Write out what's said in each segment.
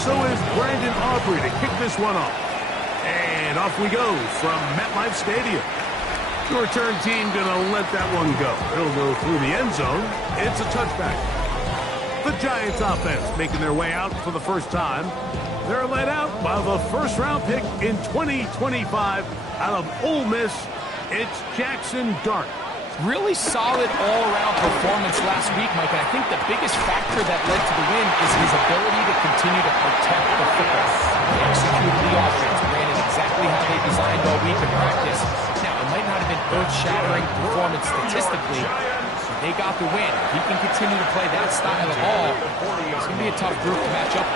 So is Brandon Aubrey to kick this one off. And off we go from MetLife Stadium. The return team going to let that one go. It'll go through the end zone. It's a touchback. The Giants offense making their way out for the first time. They're led out by the first-round pick in 2025 out of Ole Miss. It's Jackson Dart. Really solid all-around performance last week, Mike. And I think the biggest factor that led to the win is his ability to continue to protect the football. They executed the offense, ran it exactly how they designed all week in practice. Now, it might not have been earth-shattering performance statistically, but they got the win. If he can continue to play that style of ball, it's going to be a tough group to match up.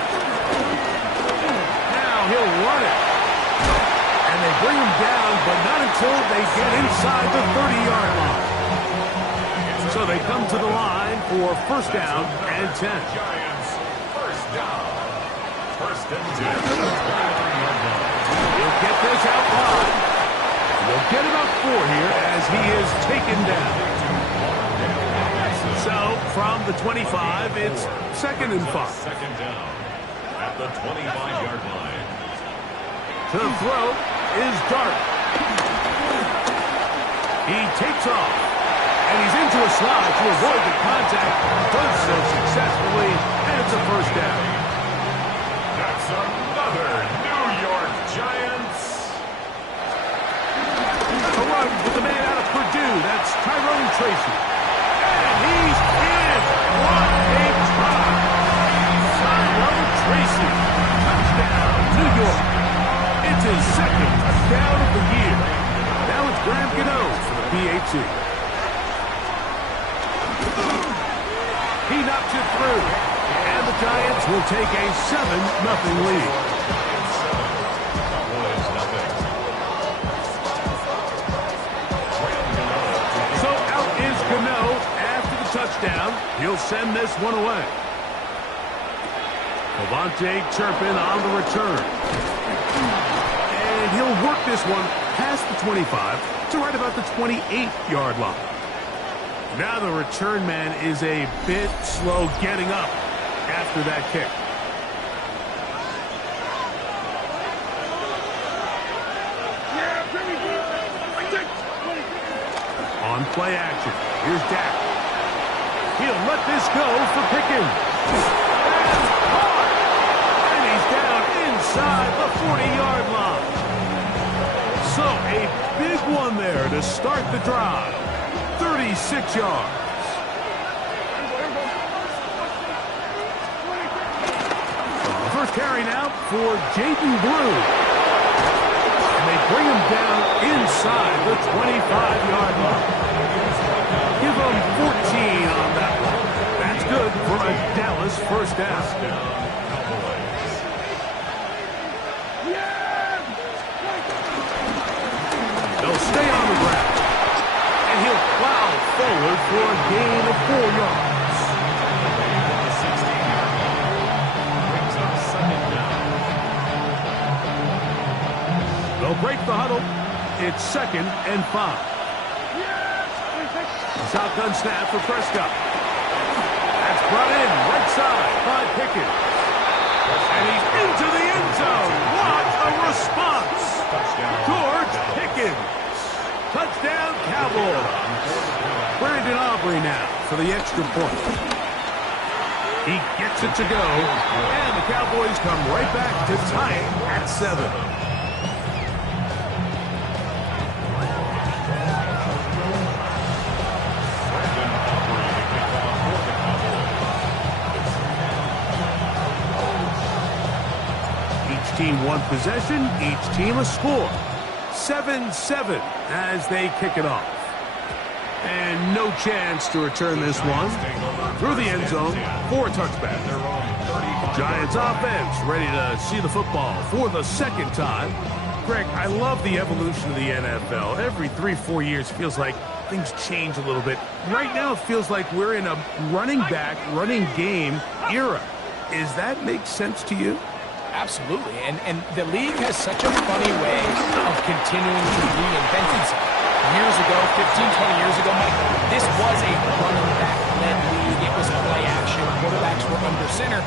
Now he'll run it. And they bring him down, but not until they get inside the 30-yard line. So they come to the line for first down and 10. Giants, first down. First and 10. He'll get this out wide. They'll get about 4 here as he is taken down. So from the 25, it's second and 5. Second down at the 25-yard line. To throw is Dart. He takes off. And he's into a slide to avoid the contact. Does so successfully, and it's a first down. That's another New York Giants. A run with the man out of Purdue. That's Tyrone Tracy. And he's in. What a try. Tyrone Tracy. Touchdown, New York. It's his second touchdown of the year. Now it's Graham Gano for the PAT. He knocks it through. And the Giants will take a 7-0 lead. So out is Gano after the touchdown. He'll send this one away. Devontae Turpin on the return. And he'll work this one past the 25 to right about the 28-yard line. Now the return man is a bit slow getting up after that kick. On play action, here's Dak. He'll let this go for Pickens. And caught! And he's down inside the 40-yard line. So a big one there to start the drive. 36 yards. First carry now for Jaden Blue. And they bring him down inside the 25-yard line. Give him 14 on that one. That's good for a Dallas first down. They'll stay on the ground. And he'll plow forward for a gain of 4 yards. They'll break the huddle. It's second and 5. Shotgun snap for Prescott. That's brought in right side by Pickens. And he's into the end zone. What a response. George Pickens. Touchdown, Cowboys. Brandon Aubrey now for the extra point. He gets it to go, and the Cowboys come right back to tie it at 7. Each team one possession, each team a score. 7-7 as they kick it off. And no chance to return this one. Through the end zone for a touchback. Giants offense ready to see the football for the second time. Greg, I love the evolution of the NFL. Every 3-4 years feels like things change a little bit. Right now it feels like we're in a running back, running game era. Does that make sense to you? Absolutely, and the league has such a funny way of continuing to reinvent itself. Years ago, 15, 20 years ago, Mike, this was a running back-led league. It was play action. Quarterbacks were under center.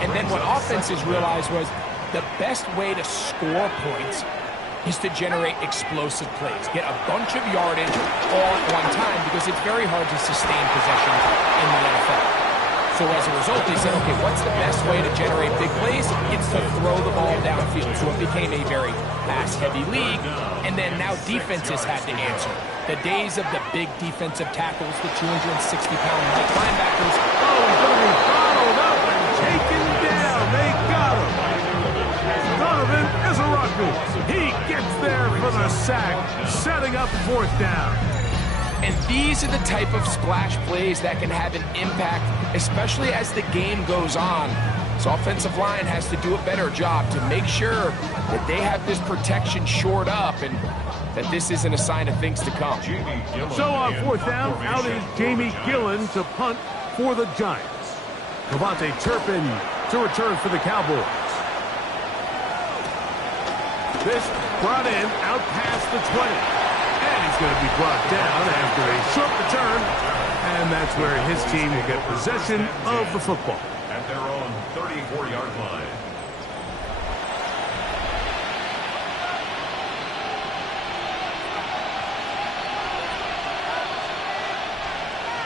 And then what offenses realized was the best way to score points is to generate explosive plays. Get a bunch of yardage all at one time because it's very hard to sustain possession in the NFL. So as a result, they said, okay, what's the best way to generate big plays? It's to throw the ball downfield. So it became a very pass-heavy league, and then now defenses had to answer. The days of the big defensive tackles, the 260-pound linebackers. Oh, he's going to be followed up and taken down. They got him. Donovan Izaraku. He gets there for the sack, setting up 4th down. And these are the type of splash plays that can have an impact, especially as the game goes on. So offensive line has to do a better job to make sure that they have this protection shored up and that this isn't a sign of things to come. So on 4th down, out is Jamie Gillen to punt for the Giants. Cavante Turpin to return for the Cowboys. This brought in out past the 20. And he's going to be brought down after a short return. And that's where his team will get possession of the football. At their own 34-yard line.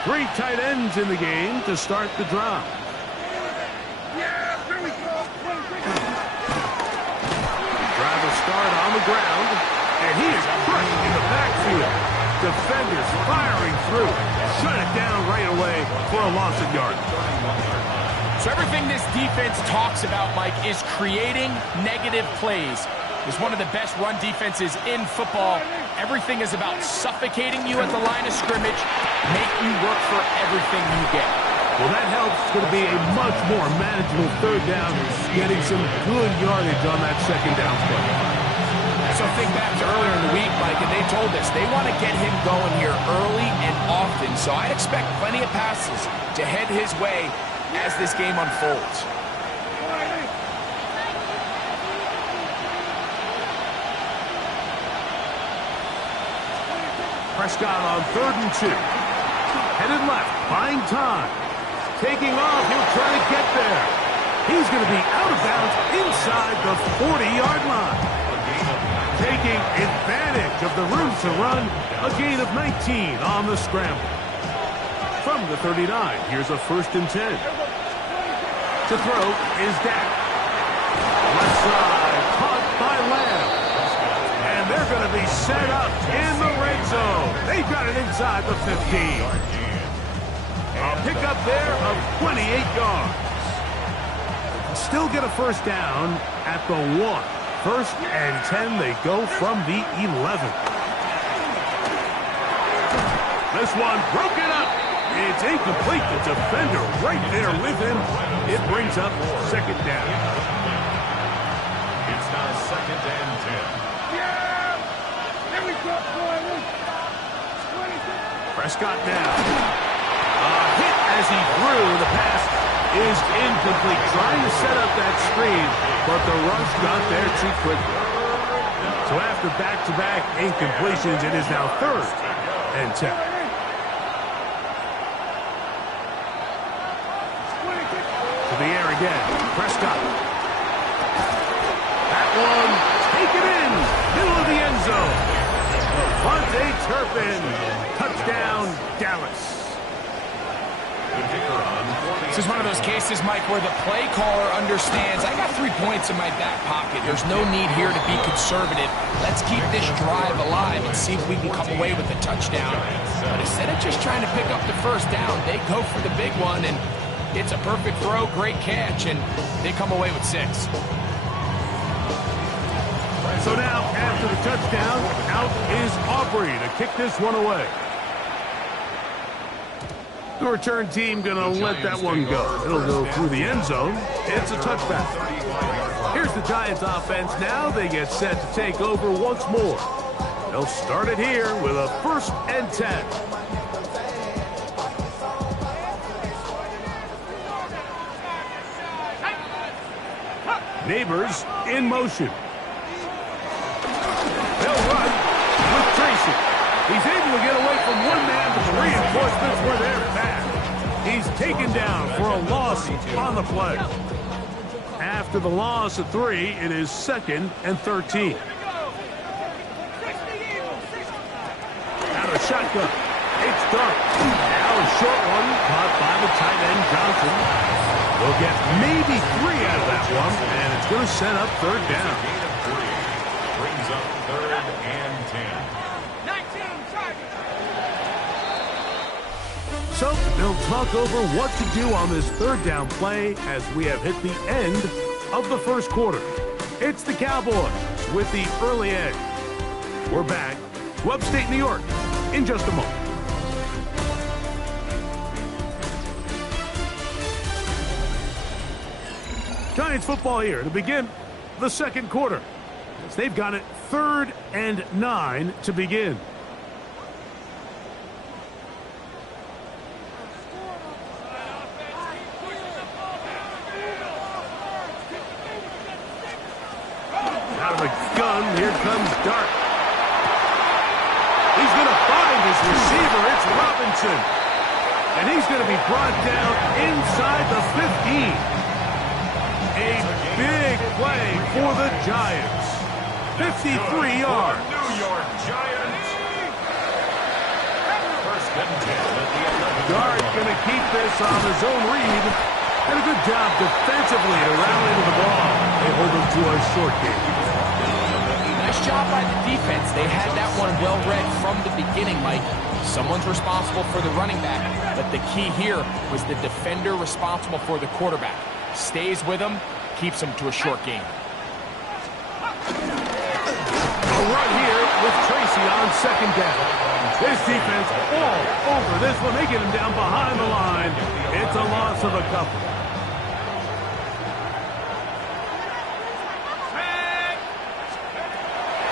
Three tight ends in the game to start the drive. Drive will start on the ground, and he is crushed in the backfield. Defenders firing through. Shut it down right away for a loss of yardage. So everything this defense talks about, Mike, is creating negative plays. It's one of the best run defenses in football. Everything is about suffocating you at the line of scrimmage, make you work for everything you get. Well, that helps. It's going to be a much more manageable 3rd down, getting some good yardage on that 2nd down play. So think back to earlier in the week, Mike, and they told us they want to get him going here early and often. So I expect plenty of passes to head his way as this game unfolds. Prescott on 3rd and 2. Headed left, buying time. Taking off, he'll try to get there. He's going to be out of bounds inside the 40-yard line. Taking advantage of the room to run, a gain of 19 on the scramble. From the 39, here's a 1st and 10. To throw is Dak. Left side, caught by Lamb. And they're going to be set up in the red zone. They've got it inside the 15. A pickup there of 28 yards. Still get a 1st down at the 1. 1st and 10, they go from the 11. This one broken up. It's incomplete. The defender right there with him. It brings up 2nd down. It's now 2nd and 10. Prescott now. A hit as he threw. The pass is incomplete. Trying to set up that screen, but the rush got there too quickly. So after back-to-back incompletions, it is now 3rd and 10. To the air again. Prescott. That one taken in. Middle of the end zone. Cavante Turpin. Touchdown, Dallas. This is one of those cases, Mike, where the play caller understands, I got 3 points in my back pocket. There's no need here to be conservative. Let's keep this drive alive and see if we can come away with a touchdown. But instead of just trying to pick up the 1st down, they go for the big one, and it's a perfect throw, great catch, and they come away with 6. So now, after the touchdown, out is Aubrey to kick this one away. The return team going to let that one go. It'll go through the end zone. It's a touchback. Here's the Giants offense now. They get set to take over once more. They'll start it here with a 1st and 10. Neighbors in motion. They'll run with Tracy. He's able to get away from one man, but the reinforcements were there fast. He's taken down for a loss on the play. After the loss of 3, it is 2nd and 13. Out of shotgun. It's Dark. Now a short one caught by the tight end Johnson. We'll get maybe 3 out of that one, and it's going to set up 3rd down. Gain of 3 brings up 3rd and 10. So they'll talk over what to do on this 3rd down play as we have hit the end of the 1st quarter. It's the Cowboys with the early edge. We're back to upstate New York in just a moment. Giants football here to begin the 2nd quarter. As they've got it 3rd and 9 to begin. Out of the gun, here comes Dark. He's going to find his receiver. It's Robinson. And he's going to be brought down inside the 15. A big play for the Giants. 53 yards. New York Giants. 1st and 10 at the end of the Dark going to keep this on his own read. And a good job defensively to rally to the ball. They hold him to a short game. Nice job by the defense. They had that one well read from the beginning, Mike. Someone's responsible for the running back, but the key here was the defender responsible for the quarterback. Stays with him, keeps him to a short game. A run here with Tracy on 2nd down. This defense all over this one. They get him down behind the line. It's a loss of a couple.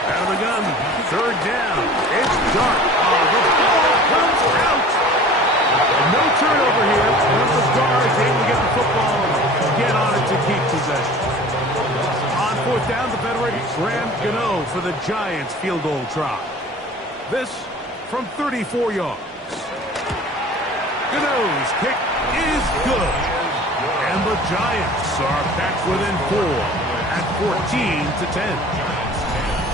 Out of the gun, 3rd down. It's Dark. Oh, the ball comes out. No turnover here. One of the Stars able to get the football and get on it to keep possession. On 4th down, the veteran Graham Gano for the Giants field goal try. This from 34 yards. Gano's kick is good. And the Giants are back within 4 at 14-10.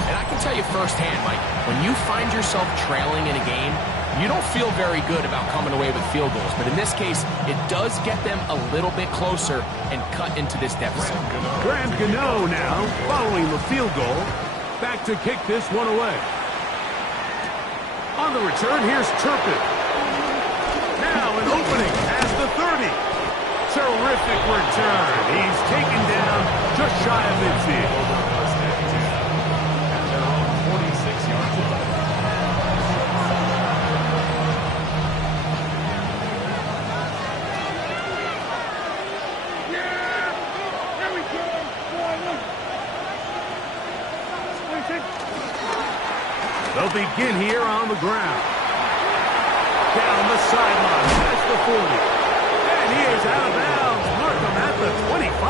And I can tell you firsthand, Mike, when you find yourself trailing in a game, you don't feel very good about coming away with field goals. But in this case, it does get them a little bit closer and cut into this deficit. Graham Gano now following the field goal. Back to kick this one away. On the return, here's Turpin. Now an opening past the 30. Terrific return. He's taken down just shy of midfield. They'll begin here on the ground. Down the sideline, past the 40. And he is out of bounds. Mark him at the 25.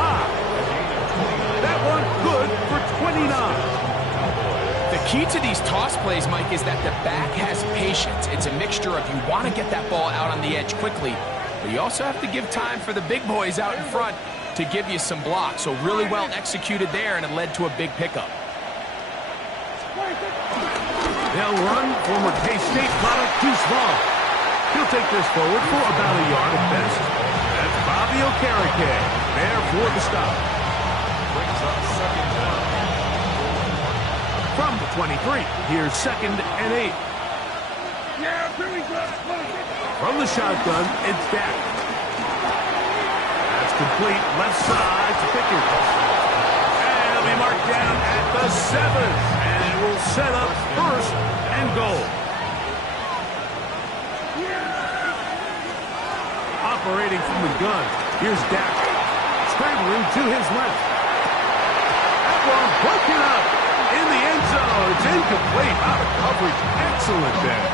That one good for 29. The key to these toss plays, Mike, is that the back has patience. It's a mixture of you want to get that ball out on the edge quickly, but you also have to give time for the big boys out in front to give you some blocks. So really well executed there, and it led to a big pickup. They'll run former K-State product Deuce Vaughn. He'll take this forward for about a yard at best. That's Bobby Okereke there for the stop. Brings up 2nd down. From the 23, here's 2nd and 8. From the shotgun, it's Dak. That's complete left side to Pickens. And he'll be marked down at the 7. Will set up 1st and goal. Operating from the gun, here's Dak. Scrambling to his left. That one broken up in the end zone. It's incomplete. Out of coverage. Excellent there.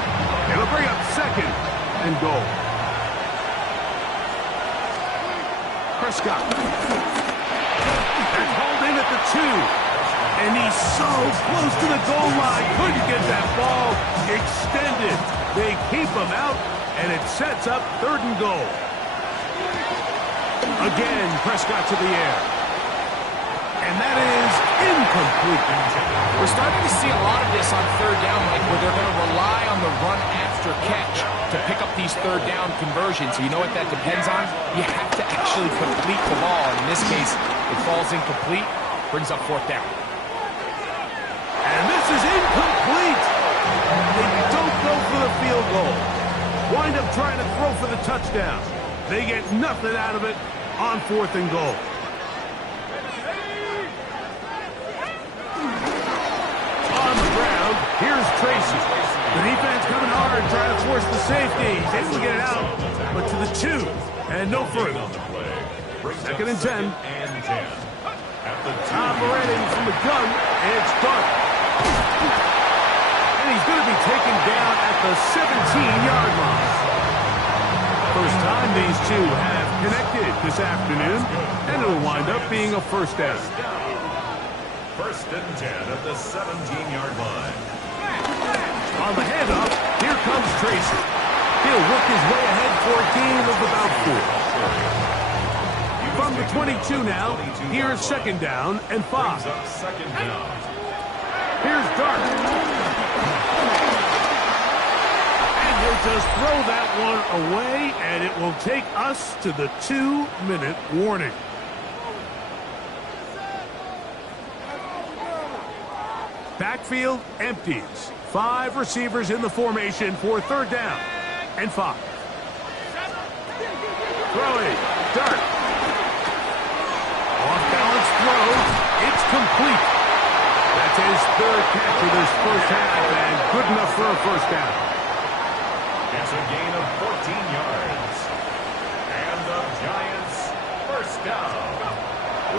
It'll bring up 2nd and goal. Prescott. That's hauled in at the 2. And he's so close to the goal line. Couldn't get that ball extended. They keep him out, and it sets up 3rd and goal. Again, Prescott to the air. And that is incomplete. We're starting to see a lot of this on third down, Mike, where they're going to rely on the run after catch to pick up these third down conversions. You know what that depends on? You have to actually complete the ball. And in this case, it falls incomplete, brings up fourth down. And this is incomplete. They don't go for the field goal. Wind up trying to throw for the touchdown. They get nothing out of it on fourth and goal. On the ground, here's Tracy. The defense coming hard, trying to force the safety. He's able to get it out, but to the 2, and no further. Second and 10. Operating from the gun, it's Dark. And he's going to be taken down at the 17-yard line. First time these two have connected this afternoon, and it'll wind up being a first down. First and 10 at the 17-yard line. On the handoff, here comes Tracy. He'll work his way ahead for a gain of about 4. From the 22 now, here's second down and 5. Second down. Here's Dark. And he'll just throw that one away, and it will take us to the 2-minute warning. Backfield empties. 5 receivers in the formation for third down and 5. Throwing. Dark. Off-balance throw. It's complete. That's his third catch of this first half, and good enough for a first down. It's a gain of 14 yards. And the Giants first down.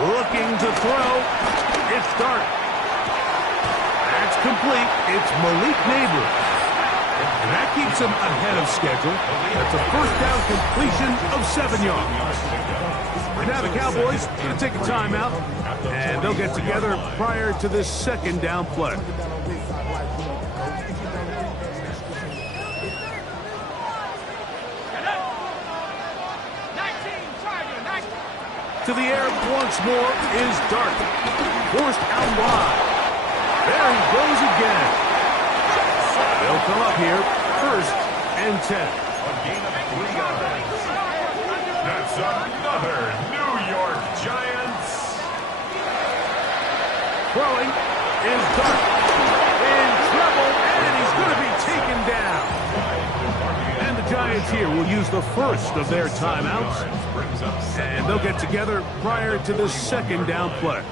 Looking to throw. It's Dark. That's complete. It's Malik Neighbor. And that keeps him ahead of schedule. That's a first down completion of 7 yards. Now the Cowboys going to take a timeout, and they'll get together prior to this second down play. To the air once more is Dark. Forced out wide. There he goes again. They'll come up here, first and 10. A gain of 3 yards. That's another New York Giants. Throwing is Dark. In trouble, and he's going to be taken down. And the Giants here will use the first of their timeouts. And they'll get together prior to the second down play.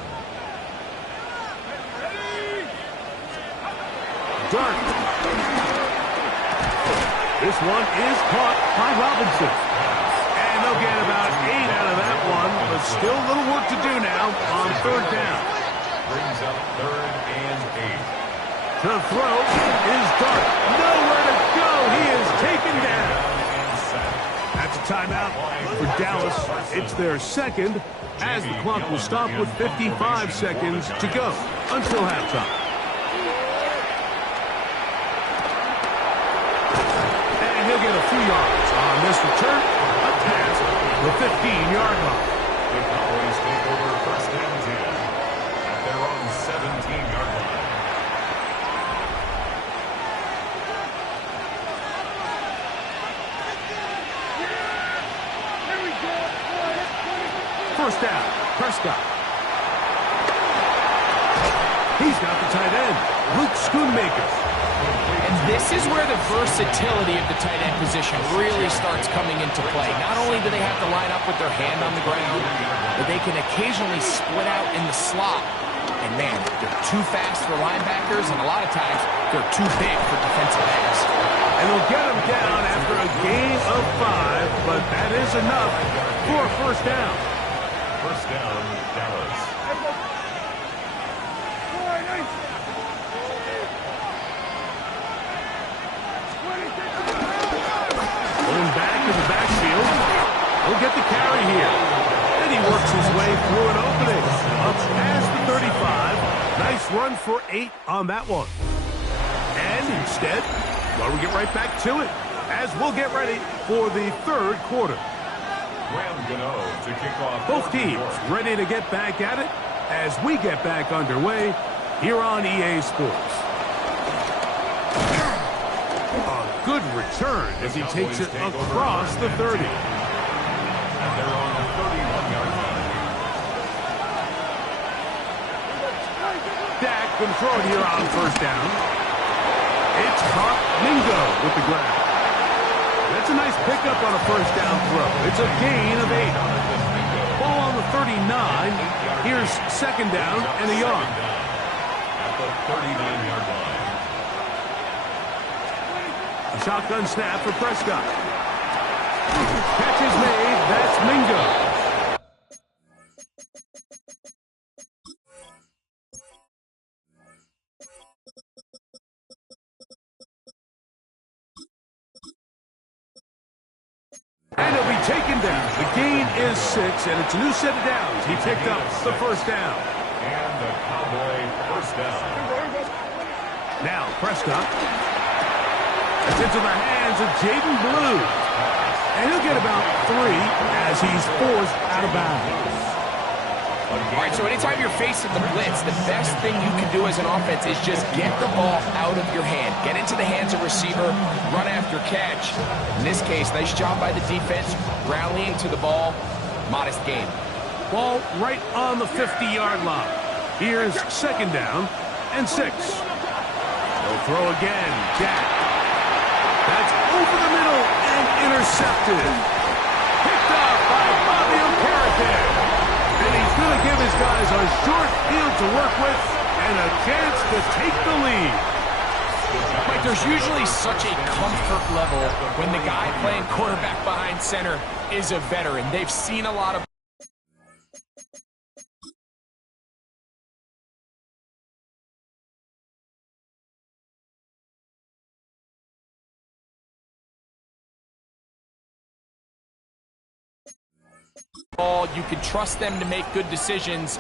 Dark. This one is caught by Robinson. And they'll get about 8 out of that one, but still a little work to do now on third down. Brings up third and 8. The throw is Dark. Nowhere to go. He is taken down. That's a timeout for Dallas. It's their second, as the clock will stop with 55 seconds to go until halftime. He'll get a few yards on this return. A pass, the 15-yard line. The Cowboys take over first and 10 at their own 17-yard line. First down, Prescott. He's got the tight end, Luke Schoonmaker. And this is where the versatility of the tight end position really starts coming into play. Not only do they have to line up with their hand on the ground, but they can occasionally split out in the slot. And man, they're too fast for linebackers, and a lot of times they're too big for defensive ends. And they'll get him down after a gain of 5, but that is enough for a first down. First down, Dallas. He'll get the carry here. And he works his way through an opening. Up past the 35. Nice run for 8 on that one. And instead, well, we'll get right back to it as we'll get ready for the third quarter. Graham Gano to kick off. Both teams ready to get back at it. as we get back underway here on EA Sports. A good return as he takes it across the 30. And they're on the 31-yard line. Dak can throw it here on first down. It's caught. Mingo with the grab. That's a nice pickup on a first down throw. It's a gain of 8. Ball on the 39. Here's second down and a yard. At the 39-yard line. A shotgun snap for Prescott. Catch is made. That's Mingo. And he'll be taken down. The gain is 6, and it's a new set of downs. He picked up the first down. And the Cowboy first down. Now Prescott. It's into the hands of Jaden Blue. And he'll get about 3 as he's forced out of bounds. All right, so anytime you're facing the blitz, the best thing you can do as an offense is just get the ball out of your hand. Get into the hands of receiver, run after catch. In this case, nice job by the defense, rallying to the ball. Modest gain. Ball right on the 50-yard line. Here's second down and 6. He'll throw again. Jack. That's over the middle and intercepted. Picked off by Bobby O'Carrigan. And he's going to give his guys a short field to work with and a chance to take the lead. Like, there's usually such a comfort level when the guy playing quarterback behind center is a veteran. They've seen a lot of... You can trust them to make good decisions,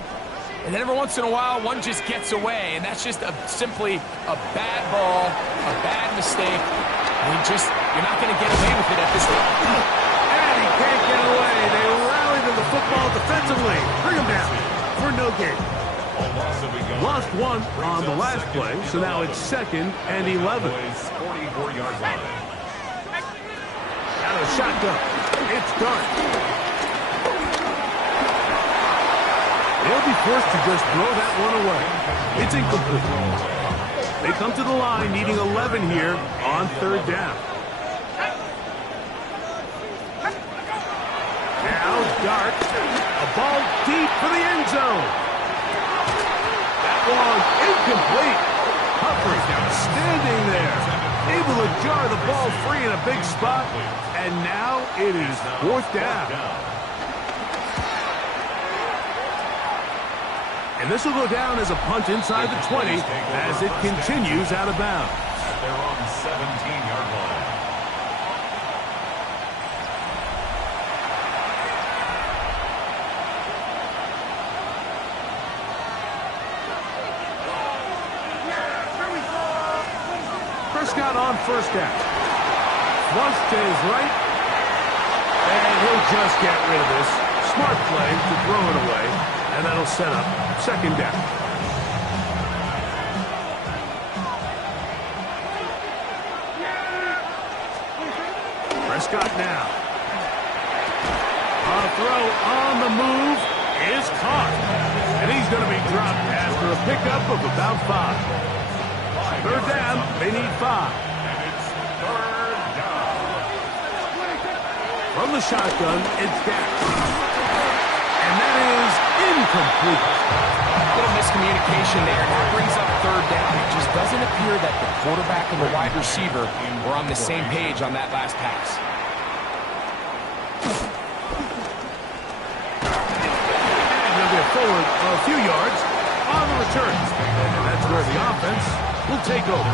and then every once in a while one just gets away, and that's just simply a bad ball, a bad mistake. You're not going to get away with it at this level. And he can't get away. They rally to the football defensively. Bring him down for no gain. Lost 1 on the last play, so now it's second and 11. 44-yard line. Out of shotgun. It's done. They'll be forced to just throw that one away. It's incomplete. They come to the line needing 11 here on third down. Now Dart. A ball deep for the end zone. That one incomplete. Humphrey standing there. Able to jar the ball free in a big spot. And now it is fourth down. And this will go down as a punt inside the 20 as it continues out of bounds. They're on the 17-yard line. Prescott on first down. Flush to his right. And he'll just get rid of this. Smart play to throw it away. And that'll set up second down. Prescott now. A throw on the move is caught. And he's going to be dropped after a pickup of about 5. Third down, they need 5. And it's third down. From the shotgun, it's Dak. And that is incomplete. A little miscommunication there. That brings up third down. It just doesn't appear that the quarterback and the wide receiver were on the same page on that last pass. And he'll get forward a few yards on the return. And that's where the offense will take over.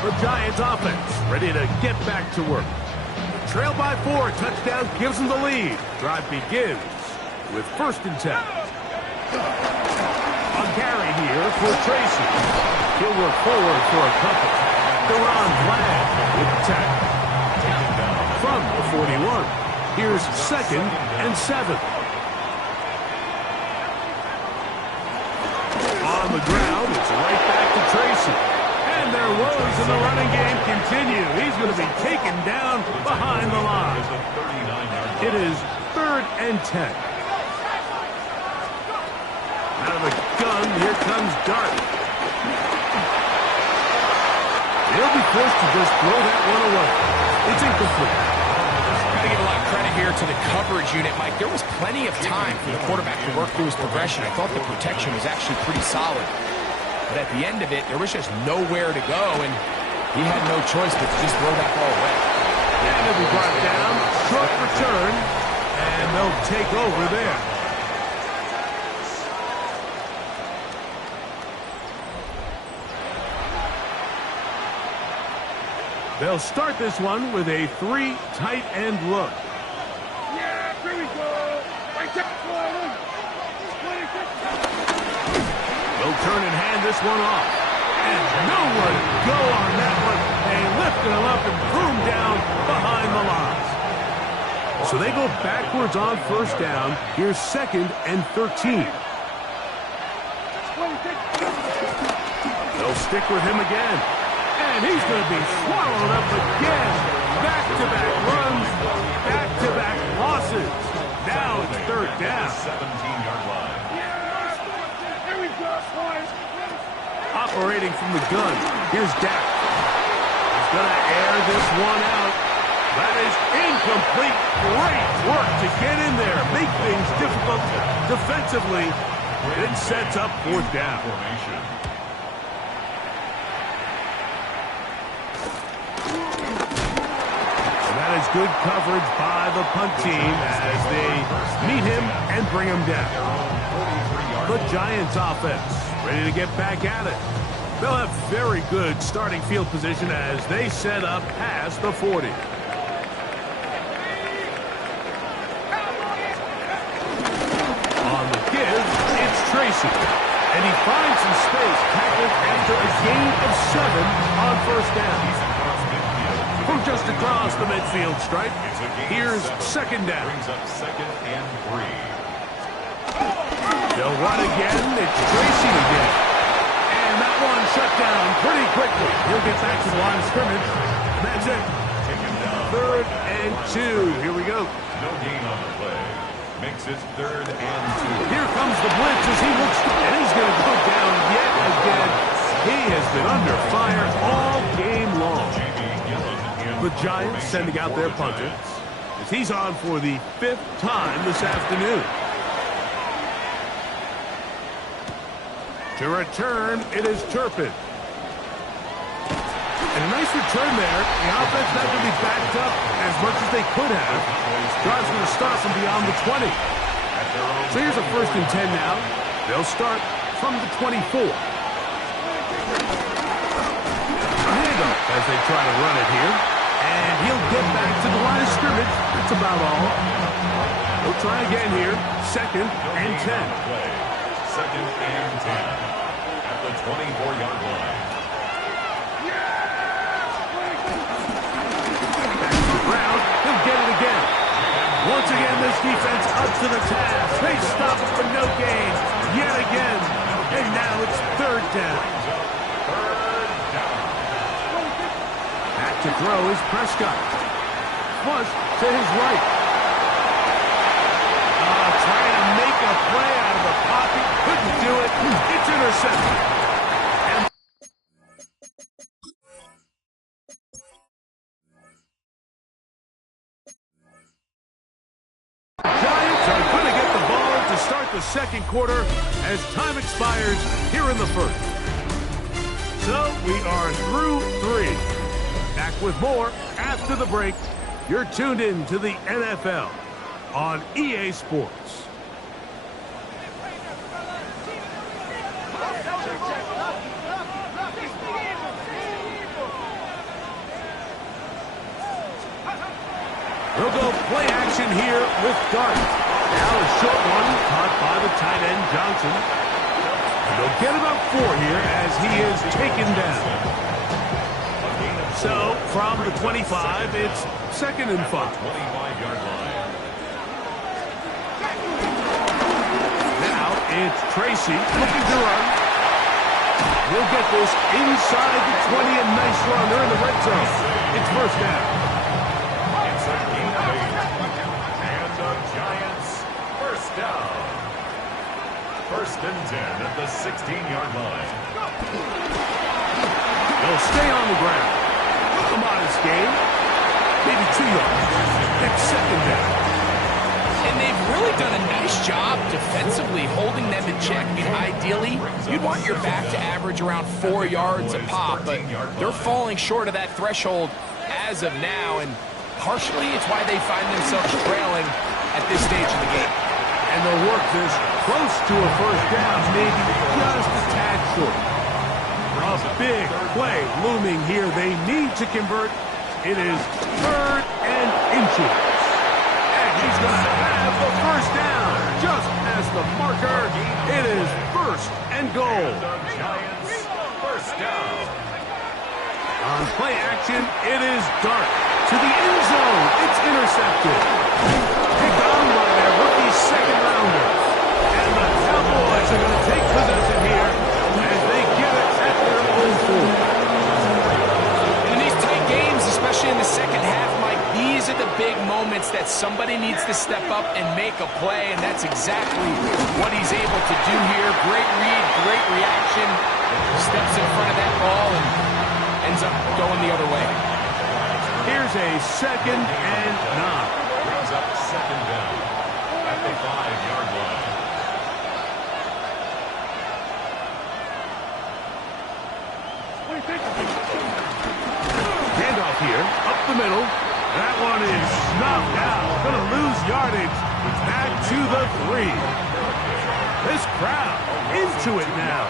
The Giants offense ready to get back to work. Trail by 4. Touchdown gives them the lead. Drive begins with 1st and 10. On carry here for Tracy. He'll work forward for a couple. Deron Bland with the tackle. From the 41. Here's 2nd and 7. the ground. It's right back to Tracy. And their woes in the running game continue. He's going to be taken down behind the line. It is 3rd and 10. Out of the gun, here comes Dart. He'll be forced to just throw that one away. It's incomplete. Got to give a lot of credit here to the coverage unit, Mike. There was plenty of time for the quarterback to work through his progression. I thought the protection was actually pretty solid. But at the end of it, there was just nowhere to go, and he had no choice but to just throw that ball away. And he'll be brought down, short return, and they'll take over there. They'll start this one with a 3 tight end look. Yeah, here we go. Right there, They'll turn and hand this one off. And nowhere to go on that one. They lifted him up and threw him down behind the lines. So they go backwards on 1st down. Here's 2nd and 13. They'll stick with him again. And he's going to be swallowed up again. Back-to-back runs, back-to-back losses. Now it's 3rd down. 17-yard line. Operating from the gun, here's Dak. He's going to air this one out. That is incomplete. Great work to get in there. Make things difficult defensively. It sets up 4th down. And that is good coverage by the punt team as they meet him and bring him down. The Giants offense ready to get back at it. They'll have very good starting field position as they set up past the 40. On the give, it's Tracy. And he finds some space tackled after a gain of 7 on 1st down. From just across the midfield stripe, here's 2nd down. Brings up 2nd and 3. They'll run again. It's Tracy again. And that one shut down pretty quickly. He'll get back to the line of scrimmage. That's it. 3rd and 2. Here we go. No gain on the play. Makes it 3rd and 2. Here comes the blitz as he looks. And he's going to go down yet again. He has been under fire all game long. The Giants sending out their punter as he's on for the 5th time this afternoon. To return, it is Turpin. And a nice return there. The offense not going to be backed up as much as they could have. Drive's going to start from beyond the 20. So here's a 1st and 10 now. They'll start from the 24. A handoff as they try to run it here. And he'll get back to the line of scrimmage. That's about all. They'll try again here. 2nd and 10. 2nd and 10 at the 24-yard line. Back to the ground. He'll get it again. Once again, this defense up to the task. They stop it for no gain. Yet again. And now it's 3rd down. Back to throw is Prescott. Flush to his right. Trying to make a play out of the pocket. Couldn't do it. It's intercepted. And Giants are going to get the ball to start the 2nd quarter as time expires here in the 1st. So we are through 3. Back with more after the break. You're tuned in to the NFL on EA Sports. We'll go play action here with Dart. Now a short one caught by the tight end Johnson. And they'll get about 4 here as he is taken down. So from the 25, it's 2nd and 5. 25-yard line. Now it's Tracy looking to run. He'll get this inside the 20, a nice run. They're in the red zone. It's first down. It's a gain of 8. And the Giants first down. First and 10 at the 16-yard line. They'll stay on the ground. A modest gain. Maybe 2 yards. It's second down. And they've really done a nice job defensively holding them in check. I mean, ideally, you'd want your back to average around 4 yards a pop, but they're falling short of that threshold as of now, and partially it's why they find themselves trailing at this stage of the game. And they'll work this close to a first down, maybe just a tad short. A big play looming here. They need to convert. It is third and inches. And he's going to have the first down. Just as the marker, it is first and goal. The Giants first down. On play action, it is Dart to the end zone. It's intercepted. Picked on by their rookie second rounder. And the Cowboys are going to take possession here as they get it at their own 4. In these tight games, especially in the second half, Mike, these are the big moments that somebody needs to step up and make a play, and that's exactly what he's able to do here. Great read, great reaction. Steps in front of that ball and ends up going the other way. Here's a second and 9. Brings up second down at the 5-yard line. Handoff here, up the middle. That one is snuffed out. Going to lose yardage. Back to the 3. This crowd into it now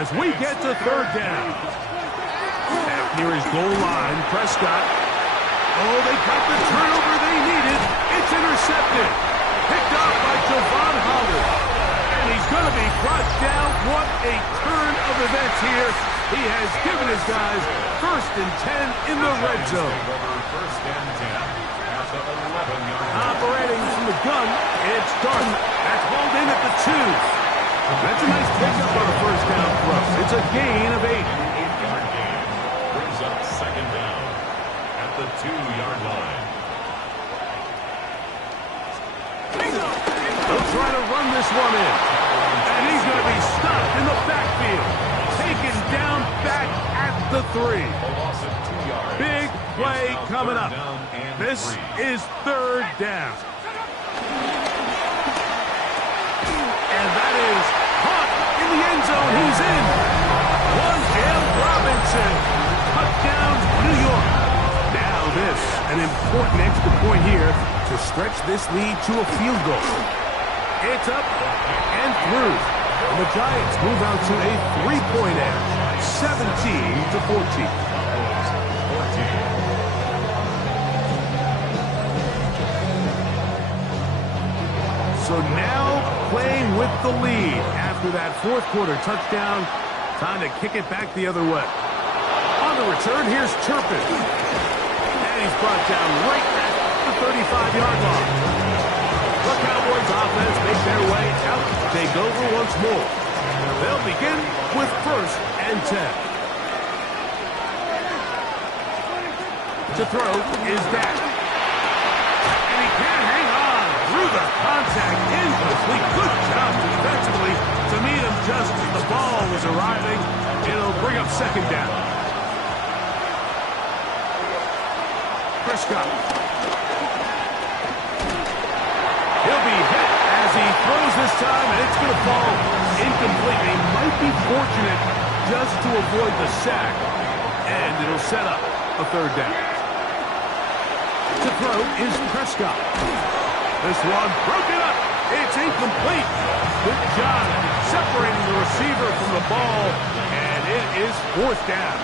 as we get to third down. Back near his goal line, Prescott. Oh, they got the turnover they needed. It's intercepted. Picked off by Javon Holland. And he's going to be brought down. What a turn of events here. He has given his guys first and 10 in the red zone. First and 10 at the 11-yard line. Operating from the gun, it's Dart. That's hauled in at the 2. That's a nice pickup on a first down throw. It's a gain of 8. 8-yard gain brings up second down at the 2-yard line. They'll try to run this one in. And he's going to be stopped in the backfield. Taken down back at the 3. A loss of 2 yards. Big play coming up. This is third down. And that is caught in the end zone. He's in. Wan'Dale Robinson. Touchdown, New York. Now this, an important extra point here to stretch this lead to a field goal. It's up and through. And the Giants move out to a 3-point edge, 17-14. So now playing with the lead after that fourth quarter touchdown. Time to kick it back the other way. On the return, here's Turpin. And he's brought down right at the 35-yard line. The Cowboys offense make their way out to take over once more. They'll begin with first and 10. To throw is Dak. And he can't hang on through the contact. Incomplete. Good job defensively to meet him just as the ball was arriving. It'll bring up second down. Prescott. He'll be hit as he throws this time, and it's going to fall incomplete. He might be fortunate just to avoid the sack, and it'll set up a third down. To throw is Prescott. This one broken up. It's incomplete. Good job separating the receiver from the ball, and it is fourth down.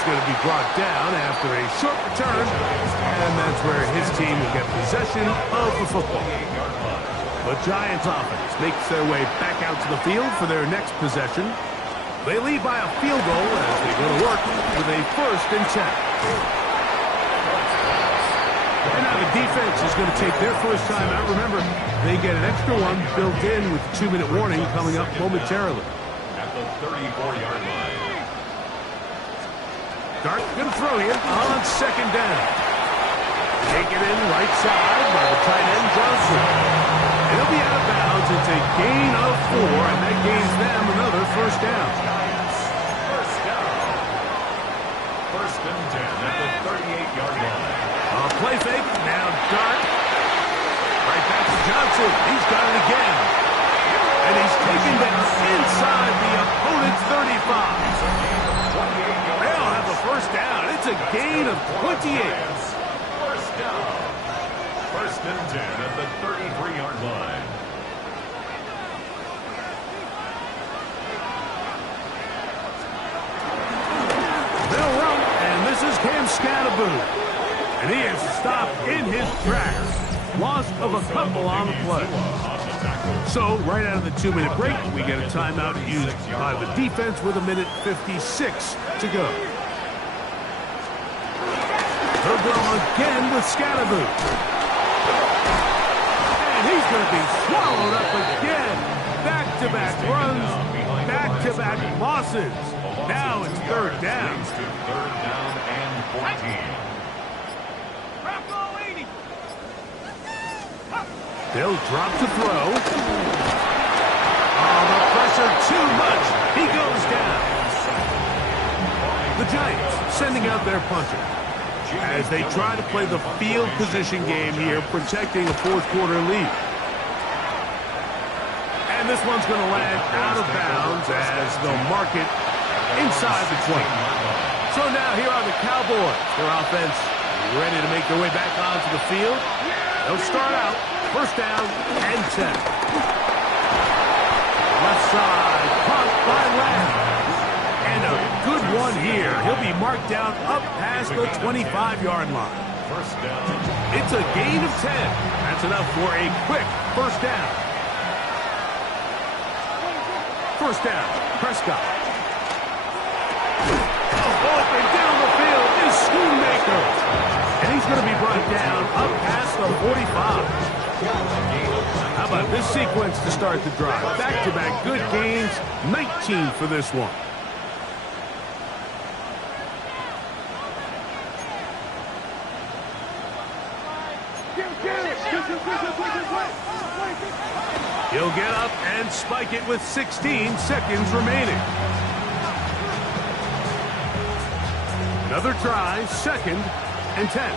Going to be brought down after a short return, and that's where his team will get possession of the football. The Giants offense makes their way back out to the field for their next possession. They lead by a field goal as they go to work with a first and 10. And now the defense is going to take their first time out. Remember, they get an extra one built in with the 2-minute warning coming up momentarily. At the 34-yard line. Dart going to throw here on second down. Taken in right side by the tight end Johnson. It'll be out of bounds. It's a gain of 4, and that gains them another first down. Giants, first down. First and 10 at the 38-yard line. Play fake, now Dart. Right back to Johnson. He's got it again. And he's taken down inside the opponent's 35. They'll have the first down. It's a gain of 28. First down. First and 10 at the 33-yard line. They'll run, and this is Cam Scatterboo. And he is stopped in his tracks. Loss of a couple on the play. So, right out of the 2-minute break, we get a timeout used by the defense with 1:56 to go. They'll go again with Scatterboo. And he's going to be swallowed up again. Back-to-back runs, back-to-back losses. Now it's third down. Third down and 14. They'll drop to throw. Oh, the pressure too much. He goes down. The Giants sending out their punter as they try to play the field position game here, protecting a fourth-quarter lead. And this one's going to land out of bounds as they'll mark it inside the 20. So now here are the Cowboys. Their offense ready to make their way back onto the field. They'll start out first down and 10. Left side, caught by Lamb. And a good one here. He'll be marked down up past the 25-yard line. First down. It's a gain of 10. That's enough for a quick first down. First down, Prescott. Open down the field is Schoonmaker. And he's going to be brought down up past the 45. How about this sequence to start the drive? Back-to-back good gains, 19 for this one. He'll get up and spike it with 16 seconds remaining. Another try, second and 10.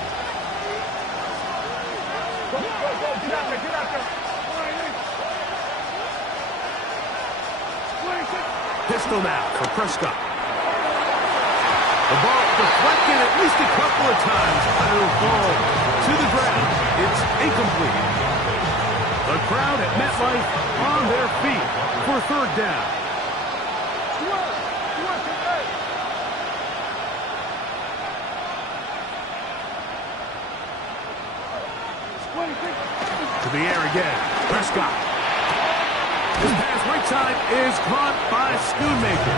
Pistol now for Prescott. The ball deflected at least a couple of times, but it'll fall to the ground. It's incomplete. The crowd at MetLife on their feet for third down. To the air again. Prescott. His pass right side is caught by Schoonmaker.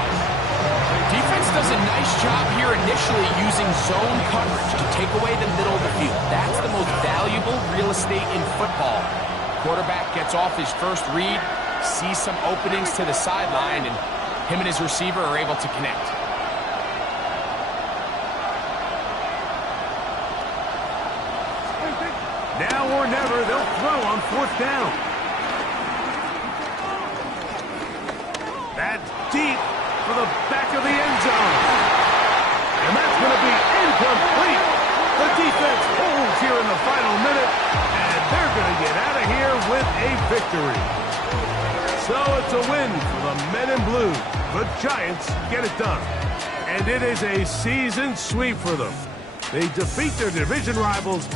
Defense does a nice job here initially using zone coverage to take away the middle of the field. That's the most valuable real estate in football. Quarterback gets off his first read, sees some openings to the sideline, and him and his receiver are able to connect. Now or never, they'll throw on fourth down. That's deep for the back of the end zone. And that's going to be incomplete. The defense holds here in the final minute, and they're going to get out of here with a victory. So it's a win for the men in blue. The Giants get it done. And it is a season sweep for them. They defeat their division rivals